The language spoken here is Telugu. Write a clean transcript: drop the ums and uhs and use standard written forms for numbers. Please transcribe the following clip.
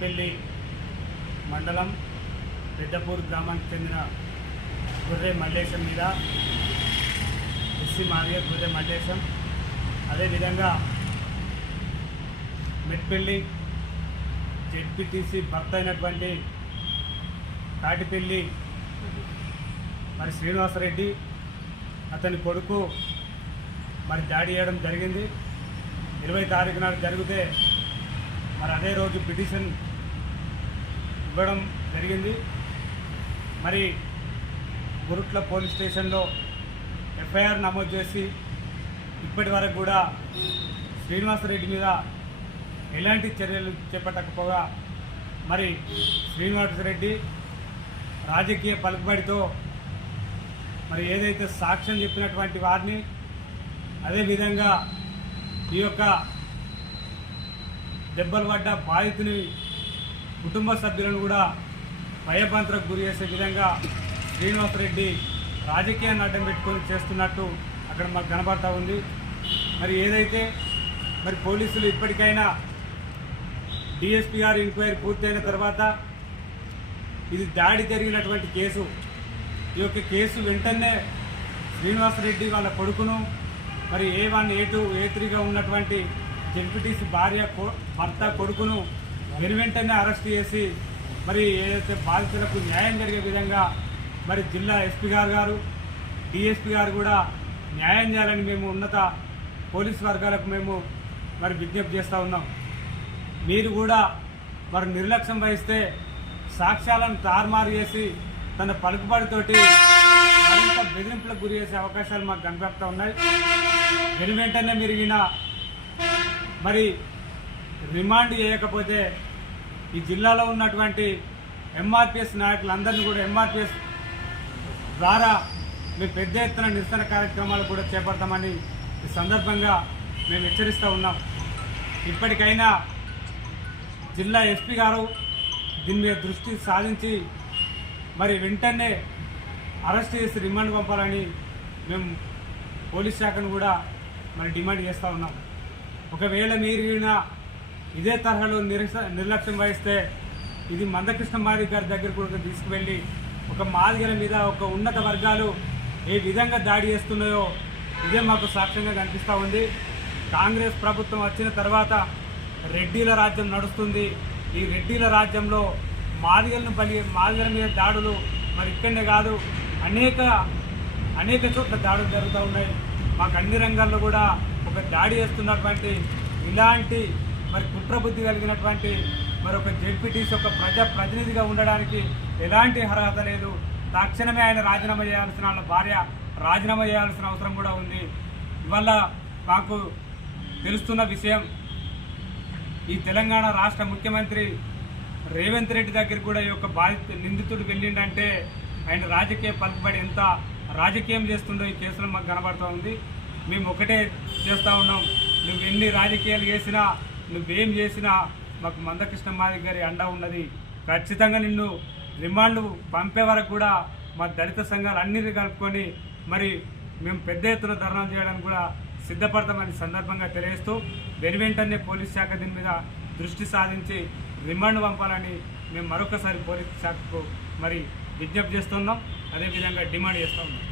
మెట్పల్లి మండలం పెద్దపూర్ గ్రామానికి చెందిన గుర్రె మల్లేశం మీద ఎస్సీ మాదిగ గుర్రె మల్లేశం, అదేవిధంగా మెట్పల్లి జెడ్పీటీసీ భర్త అయినటువంటి తాటిపల్లి మరి శ్రీనివాసరెడ్డి అతని కొడుకు మరి దాడి చేయడం జరిగింది. 20 తారీఖు నాడు జరిగితే మరి అదే రోజు పిటిషన్ ఇవ్వడం జరిగింది. మరి గురుట్ల పోలీస్ స్టేషన్లో ఎఫ్ఐఆర్ నమోదు చేసి ఇప్పటి వరకు కూడా శ్రీనివాసరెడ్డి మీద ఎలాంటి చర్యలు చేపట్టకపోగా మరి శ్రీనివాసరెడ్డి రాజకీయ పలుకుబడితో మరి ఏదైతే సాక్ష్యం చెప్పినటువంటి వారిని, అదేవిధంగా ఈ యొక్క దెబ్బలు పడ్డ బాధితుని కుటుంబ సభ్యులను కూడా భయభ్రాంతులకు గురి చేసే విధంగా శ్రీనివాసరెడ్డి రాజకీయాన్ని అడ్డం పెట్టుకొని చేస్తున్నట్టు అక్కడ మాకు కనబడతా ఉంది. మరి ఏదైతే మరి పోలీసులు ఇప్పటికైనా డిఎస్పీ గారి ఎంక్వైరీ పూర్తయిన తర్వాత ఇది దాడి జరిగినటువంటి కేసు, ఈ యొక్క కేసు వెంటనే శ్రీనివాసరెడ్డి వాళ్ళ కొడుకును మరి A1, A2, A3గా ఉన్నటువంటి జెడ్పీటీసీ భార్య భర్త కొడుకును వెనువెంటనే అరెస్ట్ చేసి మరి ఏదైతే బాధితులకు న్యాయం జరిగే విధంగా మరి జిల్లా ఎస్పీ గారు డిఎస్పీ గారు కూడా న్యాయం చేయాలని మేము ఉన్నత పోలీస్ వర్గాలకు మేము మరి విజ్ఞప్తి చేస్తూ ఉన్నాం. మీరు కూడా మరి నిర్లక్ష్యం వహిస్తే సాక్ష్యాలను తారుమారు చేసి తన పలుకుబడితోటి మరింత బెదిరింపులకు గురి చేసే అవకాశాలు మాకు కనిపిస్తూ ఉన్నాయి. వెనువెంటనే మెరిగిన మరి రిమాండ్ చేయకపోతే ఈ జిల్లాలో ఉన్నటువంటి ఎంఆర్పిఎస్ నాయకులందరినీ కూడా ఎంఆర్పిఎస్ ద్వారా మేము పెద్ద ఎత్తున నిరసన కార్యక్రమాలు కూడా చేపడతామని ఈ సందర్భంగా మేము హెచ్చరిస్తూ ఉన్నాం. ఇప్పటికైనా జిల్లా ఎస్పీ గారు దీని మీద దృష్టి సాధించి మరి వెంటనే అరెస్ట్ చేసి రిమాండ్ పంపాలని మేము పోలీస్ శాఖను కూడా మరి డిమాండ్ చేస్తూ ఉన్నాం. ఒకవేళ మీరు ఇదే తరహాలో నిర్లక్ష్యం వహిస్తే ఇది మందకృష్ణ మాదిగ గారి దగ్గర కూడా తీసుకువెళ్ళి ఒక మాదిగల మీద ఒక ఉన్నత వర్గాలు ఏ విధంగా దాడి చేస్తున్నాయో ఇదే మాకు సాక్ష్యంగా కనిపిస్తూ ఉంది. కాంగ్రెస్ ప్రభుత్వం వచ్చిన తర్వాత రెడ్డిల రాజ్యం నడుస్తుంది. ఈ రెడ్డిల రాజ్యంలో మాదిగల మీద దాడులు మరి ఇక్కడనే కాదు అనేక చోట్ల దాడులు జరుగుతూ ఉన్నాయి. మాకు అన్ని రంగాల్లో కూడా ఒక దాడి చేస్తున్నటువంటి ఇలాంటి మరి కుట్రబుద్ధి కలిగినటువంటి మరి ఒక జెడ్పీటీసీ ఒక ప్రజాప్రతినిధిగా ఉండడానికి ఎలాంటి అర్హత లేదు. తక్షణమే ఆయన రాజీనామా చేయాల్సిన, వాళ్ళ భార్య రాజీనామా చేయాల్సిన అవసరం కూడా ఉంది. ఇవాళ మాకు తెలుస్తున్న విషయం, ఈ తెలంగాణ రాష్ట్ర ముఖ్యమంత్రి రేవంత్ రెడ్డి దగ్గర కూడా ఈ యొక్క నిందితుడు వెళ్ళిండంటే ఆయన రాజకీయ పలుకుబడి ఎంత రాజకీయం చేస్తుండో ఈ కేసులో మాకు కనబడుతూ ఉంది. మేము ఒకటే చేస్తూ ఉన్నాం, నువ్వు ఎన్ని రాజకీయాలు చేసినా నువ్వేం చేసినా మాకు మందకృష్ణ మాదిగ గారి అండ ఉన్నది. ఖచ్చితంగా నిన్ను రిమాండ్ పంపే వరకు కూడా మా దళిత సంఘాలు అన్నిటిని కలుపుకొని మరి మేము పెద్ద ఎత్తున ధర్నా చేయడానికి కూడా సిద్ధపడతామని సందర్భంగా తెలియజేస్తూ వెనువెంటనే పోలీస్ శాఖ దీని మీద దృష్టి సాధించి రిమాండ్ పంపాలని మేము మరొకసారి పోలీస్ శాఖకు మరి విజ్ఞప్తి చేస్తున్నాం. అదేవిధంగా డిమాండ్ చేస్తూ ఉన్నాం.